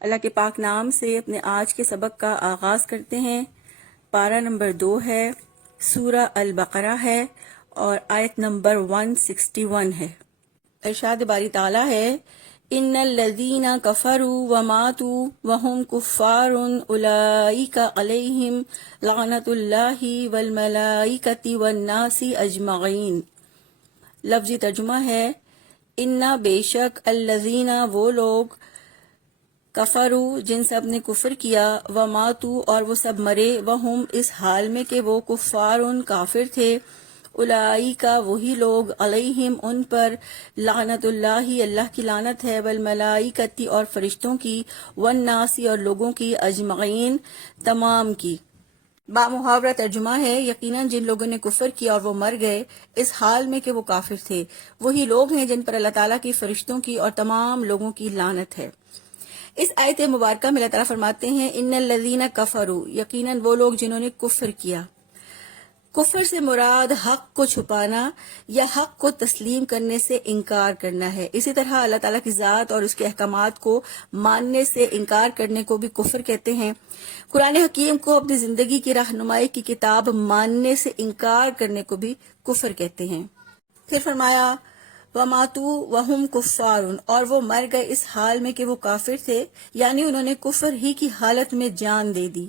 اللہ کے پاک نام سے اپنے آج کے سبق کا آغاز کرتے ہیں۔ پارہ نمبر 2 ہے، سورہ البقرہ ہے اور آیت نمبر 161 ہے۔ ارشاد باری تعالیٰ ہے، ان الذین کفروا وماتوا وهم کفار اولئک علیہم لعنت اللہ والملائکۃ والناس اجمعین۔ لفظی ترجمہ ہے، انا بے شک الذین وہ لوگ کفرو جن سب نے کفر کیا، وماتو اور وہ سب مرے، وہم اس حال میں کہ وہ کفارن کافر تھے، اولئیکا وہی لوگ، علیہم ان پر، لعنت اللہ اللہ کی لعنت ہے، والملائکتی اور فرشتوں کی، والناسی اور لوگوں کی، اجمعین تمام کی۔ بامحاورہ ترجمہ ہے، یقیناً جن لوگوں نے کفر کیا اور وہ مر گئے اس حال میں کہ وہ کافر تھے، وہی لوگ ہیں جن پر اللہ تعالیٰ کی، فرشتوں کی اور تمام لوگوں کی لعنت ہے۔ اس آیت مبارکہ میں اللہ تعالیٰ فرماتے ہیں، ان الذین کفروا، یقیناً وہ لوگ جنہوں نے کفر کیا۔ کفر سے مراد حق کو چھپانا یا حق کو تسلیم کرنے سے انکار کرنا ہے۔ اسی طرح اللہ تعالیٰ کی ذات اور اس کے احکامات کو ماننے سے انکار کرنے کو بھی کفر کہتے ہیں۔ قرآن حکیم کو اپنی زندگی کی رہنمائی کی کتاب ماننے سے انکار کرنے کو بھی کفر کہتے ہیں۔ پھر فرمایا، وَمَاتُوا وَهُمْ كُفَّارٌ، اور وہ مر گئے اس حال میں کہ وہ کافر تھے، یعنی انہوں نے کفر ہی کی حالت میں جان دے دی،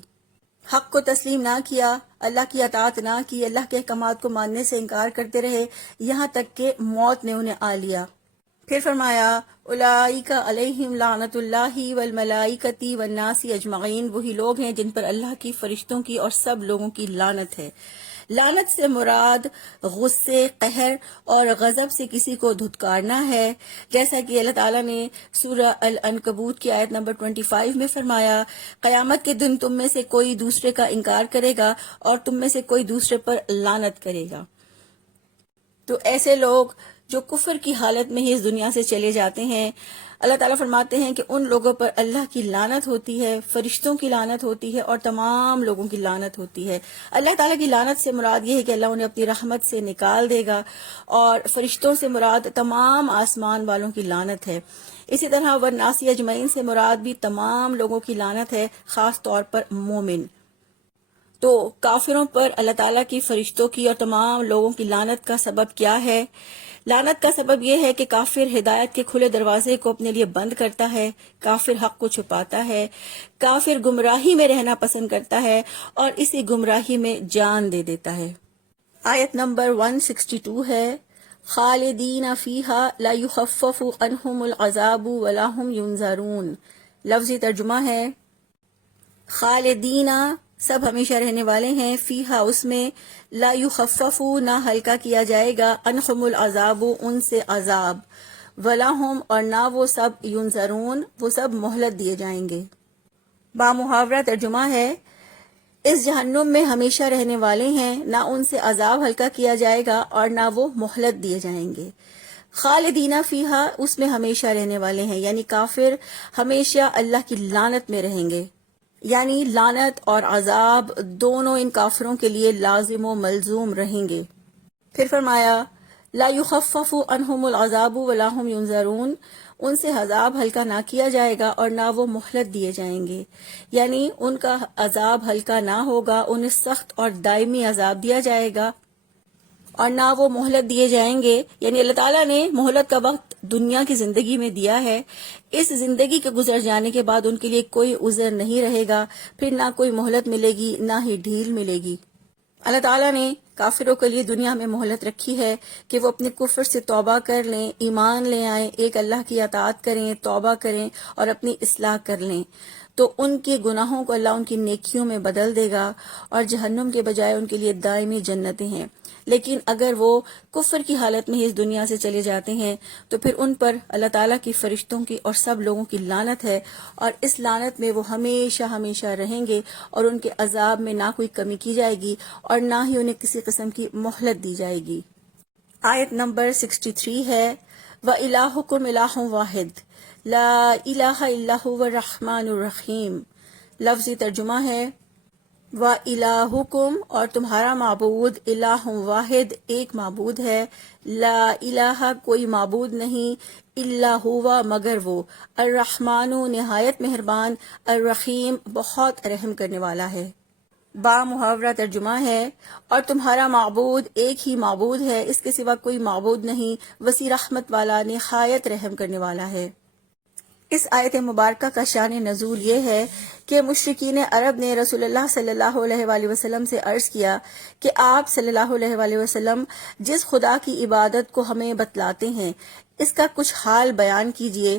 حق کو تسلیم نہ کیا، اللہ کی اطاعت نہ کی، اللہ کے احکامات کو ماننے سے انکار کرتے رہے، یہاں تک کہ موت نے انہیں آ لیا۔ پھر فرمایا، اولئک علیہم لعنت اللہ والملائکۃ والناس اجمعین، وہی لوگ ہیں جن پر اللہ کی، فرشتوں کی اور سب لوگوں کی لعنت ہے۔ لعنت سے مراد غصے، قہر اور غضب سے کسی کو دھتکارنا ہے، جیسا کہ اللہ تعالیٰ نے سورہ العنکبوت کی آیت نمبر 25 میں فرمایا، قیامت کے دن تم میں سے کوئی دوسرے کا انکار کرے گا اور تم میں سے کوئی دوسرے پر لعنت کرے گا۔ تو ایسے لوگ جو کفر کی حالت میں ہی اس دنیا سے چلے جاتے ہیں، اللہ تعالیٰ فرماتے ہیں کہ ان لوگوں پر اللہ کی لعنت ہوتی ہے، فرشتوں کی لعنت ہوتی ہے اور تمام لوگوں کی لعنت ہوتی ہے۔ اللہ تعالیٰ کی لعنت سے مراد یہ ہے کہ اللہ انہیں اپنی رحمت سے نکال دے گا، اور فرشتوں سے مراد تمام آسمان والوں کی لعنت ہے۔ اسی طرح والناسی اجمعین سے مراد بھی تمام لوگوں کی لعنت ہے، خاص طور پر مومن۔ تو کافروں پر اللہ تعالیٰ کی، فرشتوں کی اور تمام لوگوں کی لعنت کا سبب کیا ہے؟ لعنت کا سبب یہ ہے کہ کافر ہدایت کے کھلے دروازے کو اپنے لیے بند کرتا ہے، کافر حق کو چھپاتا ہے، کافر گمراہی میں رہنا پسند کرتا ہے اور اسی گمراہی میں جان دے دیتا ہے۔ آیت نمبر 162 ہے، خالدین فیہا لا یخفف عنہم العذاب ولا هم ینظرون۔ لفظی ترجمہ ہے، خالدین سب ہمیشہ رہنے والے ہیں، فیہا اس میں، لا یخفف نہ ہلکا کیا جائے گا، عنہم العذاب ان سے عذاب، ولا ہم اور نہ وہ سب، ینظرون وہ سب مہلت دیے جائیں گے۔ بامحاورہ ترجمہ ہے، اس جہنم میں ہمیشہ رہنے والے ہیں، نہ ان سے عذاب ہلکا کیا جائے گا اور نہ وہ مہلت دیے جائیں گے۔ خالدین فیہا اس میں ہمیشہ رہنے والے ہیں، یعنی کافر ہمیشہ اللہ کی لعنت میں رہیں گے، یعنی لعنت اور عذاب دونوں ان کافروں کے لیے لازم و ملزوم رہیں گے۔ پھر فرمایا، لا یخفف عنہم العذاب ولا هم ینظرون، ان سے عذاب ہلکا نہ کیا جائے گا اور نہ وہ مہلت دیے جائیں گے، یعنی ان کا عذاب ہلکا نہ ہوگا، انہیں سخت اور دائمی عذاب دیا جائے گا اور نہ وہ مہلت دیے جائیں گے۔ یعنی اللہ تعالیٰ نے مہلت کا وقت دنیا کی زندگی میں دیا ہے، اس زندگی کے گزر جانے کے بعد ان کے لیے کوئی عذر نہیں رہے گا، پھر نہ کوئی مہلت ملے گی نہ ہی ڈھیل ملے گی۔ اللہ تعالیٰ نے کافروں کے لیے دنیا میں مہلت رکھی ہے کہ وہ اپنے کفر سے توبہ کر لیں، ایمان لے آئیں، ایک اللہ کی اطاعت کریں، توبہ کریں اور اپنی اصلاح کر لیں، تو ان کے گناہوں کو اللہ ان کی نیکیوں میں بدل دے گا اور جہنم کے بجائے ان کے لیے دائمی جنتیں ہیں۔ لیکن اگر وہ کفر کی حالت میں ہی اس دنیا سے چلے جاتے ہیں تو پھر ان پر اللہ تعالیٰ کی، فرشتوں کی اور سب لوگوں کی لعنت ہے، اور اس لعنت میں وہ ہمیشہ ہمیشہ رہیں گے اور ان کے عذاب میں نہ کوئی کمی کی جائے گی اور نہ ہی انہیں کسی قسم کی مہلت دی جائے گی۔ آیت نمبر 63 ہے، وَإِلَٰهُكُمْ إِلَٰهٌ وَاحِدٌ لَا إِلَٰهَ إِلَّا هُوَ الرَّحْمَٰنُ الرَّحِيمُ۔ لفظی ترجمہ ہے، وَإِلَٰهُكُمْ اور تمہارا معبود الہ واحد ایک معبود ہے، لا الہ کوئی معبود نہیں، الا ہوا مگر وہ، الرحمن نہایت مہربان، الرحیم بہت رحم کرنے والا ہے۔ با محاورہ ترجمہ ہے، اور تمہارا معبود ایک ہی معبود ہے، اس کے سوا کوئی معبود نہیں، وسیع رحمت والا نہایت رحم کرنے والا ہے۔ اس آیت مبارکہ کا شان نزول یہ ہے کہ مشرکین عرب نے رسول اللہ صلی اللہ علیہ وآلہ وسلم سے عرض کیا کہ آپ صلی اللہ علیہ وآلہ وسلم جس خدا کی عبادت کو ہمیں بتلاتے ہیں اس کا کچھ حال بیان کیجئے،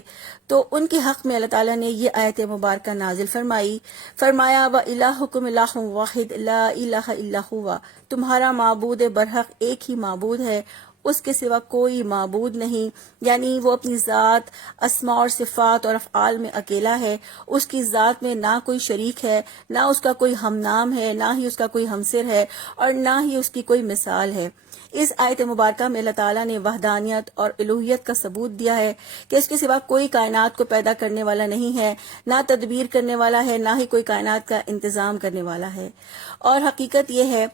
تو ان کے حق میں اللہ تعالیٰ نے یہ آیت مبارکہ نازل فرمایا وَإِلَٰهُكُمْ إِلَٰهٌ وَاحِدٌ لَا إِلَٰهَ إِلَّا هُوَ، تمہارا معبود برحق ایک ہی معبود ہے، اس کے سوا کوئی معبود نہیں، یعنی وہ اپنی ذات، اسماء اور صفات اور افعال میں اکیلا ہے، اس کی ذات میں نہ کوئی شریک ہے، نہ اس کا کوئی ہم نام ہے، نہ ہی اس کا کوئی ہمسر ہے، اور نہ ہی اس کی کوئی مثال ہے۔ اس آیت مبارکہ میں اللہ تعالیٰ نے وحدانیت اور الوہیت کا ثبوت دیا ہے کہ اس کے سوا کوئی کائنات کو پیدا کرنے والا نہیں ہے، نہ تدبیر کرنے والا ہے، نہ ہی کوئی کائنات کا انتظام کرنے والا ہے۔ اور حقیقت یہ ہے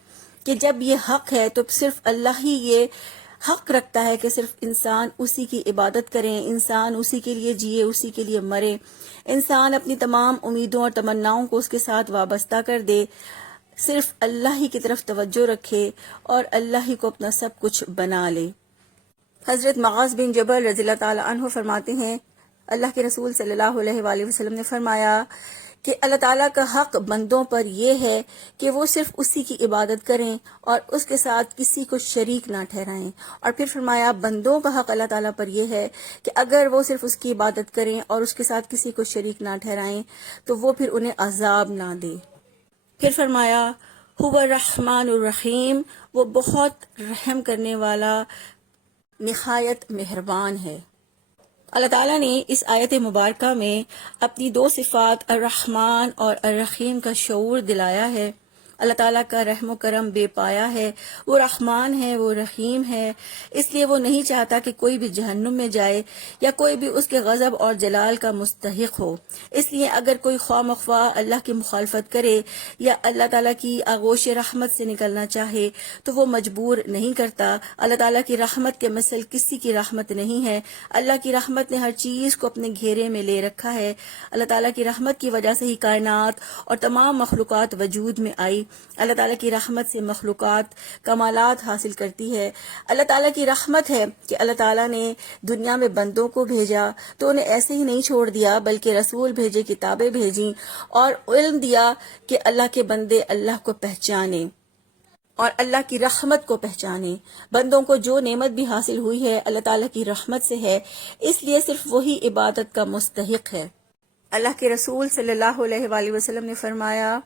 کہ جب یہ حق ہے تو صرف اللہ ہی یہ حق رکھتا ہے کہ صرف انسان اسی کی عبادت کریں، انسان اسی کے لیے جیے، اسی کے لیے مرے، انسان اپنی تمام امیدوں اور تمناؤں کو اس کے ساتھ وابستہ کر دے، صرف اللہ ہی کی طرف توجہ رکھے اور اللہ ہی کو اپنا سب کچھ بنا لے۔ حضرت معاذ بن جبل رضی اللہ تعالی عنہ فرماتے ہیں، اللہ کے رسول صلی اللہ علیہ وآلہ وسلم نے فرمایا کہ اللہ تعالیٰ کا حق بندوں پر یہ ہے کہ وہ صرف اسی کی عبادت کریں اور اس کے ساتھ کسی کو شریک نہ ٹھہرائیں، اور پھر فرمایا بندوں کا حق اللہ تعالیٰ پر یہ ہے کہ اگر وہ صرف اس کی عبادت کریں اور اس کے ساتھ کسی کو شریک نہ ٹھہرائیں تو وہ پھر انہیں عذاب نہ دے۔ پھر فرمایا هو الرحمن الرحیم، وہ بہت رحم کرنے والا نہایت مہربان ہے۔ اللہ تعالیٰ نے اس آیت مبارکہ میں اپنی دو صفات الرحمن اور الرحیم کا شعور دلایا ہے۔ اللہ تعالیٰ کا رحم و کرم بے پایا ہے، وہ رحمان ہے، وہ رحیم ہے، اس لیے وہ نہیں چاہتا کہ کوئی بھی جہنم میں جائے یا کوئی بھی اس کے غضب اور جلال کا مستحق ہو۔ اس لیے اگر کوئی خواہ مخواہ اللہ کی مخالفت کرے یا اللہ تعالیٰ کی آغوش رحمت سے نکلنا چاہے تو وہ مجبور نہیں کرتا۔ اللہ تعالیٰ کی رحمت کے مثل کسی کی رحمت نہیں ہے۔ اللہ کی رحمت نے ہر چیز کو اپنے گھیرے میں لے رکھا ہے۔ اللہ تعالیٰ کی رحمت کی وجہ سے ہی کائنات اور تمام مخلوقات وجود میں آئی۔ اللہ تعالیٰ کی رحمت سے مخلوقات کمالات حاصل کرتی ہے۔ اللہ تعالیٰ کی رحمت ہے کہ اللہ تعالیٰ نے دنیا میں بندوں کو بھیجا تو انہیں ایسے ہی نہیں چھوڑ دیا، بلکہ رسول بھیجے، کتابیں بھیجیں اور علم دیا کہ اللہ کے بندے اللہ کو پہچانے اور اللہ کی رحمت کو پہچانے۔ بندوں کو جو نعمت بھی حاصل ہوئی ہے اللہ تعالیٰ کی رحمت سے ہے، اس لیے صرف وہی عبادت کا مستحق ہے۔ اللہ کے رسول صلی اللہ علیہ وآلہ وسلم نے فرمایا،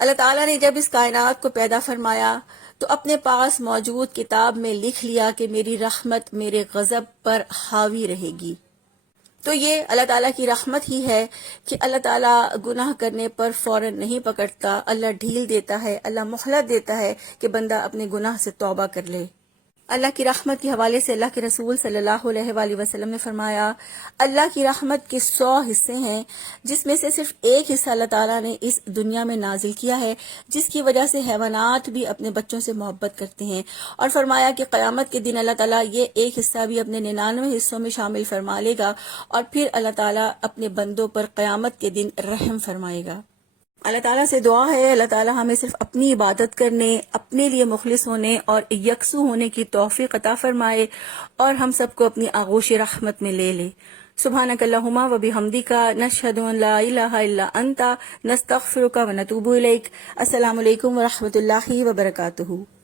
اللہ تعالیٰ نے جب اس کائنات کو پیدا فرمایا تو اپنے پاس موجود کتاب میں لکھ لیا کہ میری رحمت میرے غضب پر حاوی رہے گی۔ تو یہ اللہ تعالیٰ کی رحمت ہی ہے کہ اللہ تعالیٰ گناہ کرنے پر فوراً نہیں پکڑتا، اللہ ڈھیل دیتا ہے، اللہ مہلت دیتا ہے کہ بندہ اپنے گناہ سے توبہ کر لے۔ اللہ کی رحمت کے حوالے سے اللہ کے رسول صلی اللہ علیہ وآلہ وسلم نے فرمایا، اللہ کی رحمت کے 100 حصے ہیں، جس میں سے صرف ایک حصہ اللہ تعالیٰ نے اس دنیا میں نازل کیا ہے، جس کی وجہ سے حیوانات بھی اپنے بچوں سے محبت کرتے ہیں، اور فرمایا کہ قیامت کے دن اللہ تعالیٰ یہ ایک حصہ بھی اپنے 99 حصوں میں شامل فرما لے گا، اور پھر اللہ تعالیٰ اپنے بندوں پر قیامت کے دن رحم فرمائے گا۔ اللہ تعالیٰ سے دعا ہے اللہ تعالیٰ ہمیں صرف اپنی عبادت کرنے، اپنے لیے مخلص ہونے اور یکسو ہونے کی توفیق عطا فرمائے، اور ہم سب کو اپنی آغوش رحمت میں لے لے۔ سبحانک اللہم و بحمدک، نشہد ان لا الہ الا انت، نستغفرک و نتوب الیک۔ السلام علیکم و رحمۃ اللہ وبرکاتہ۔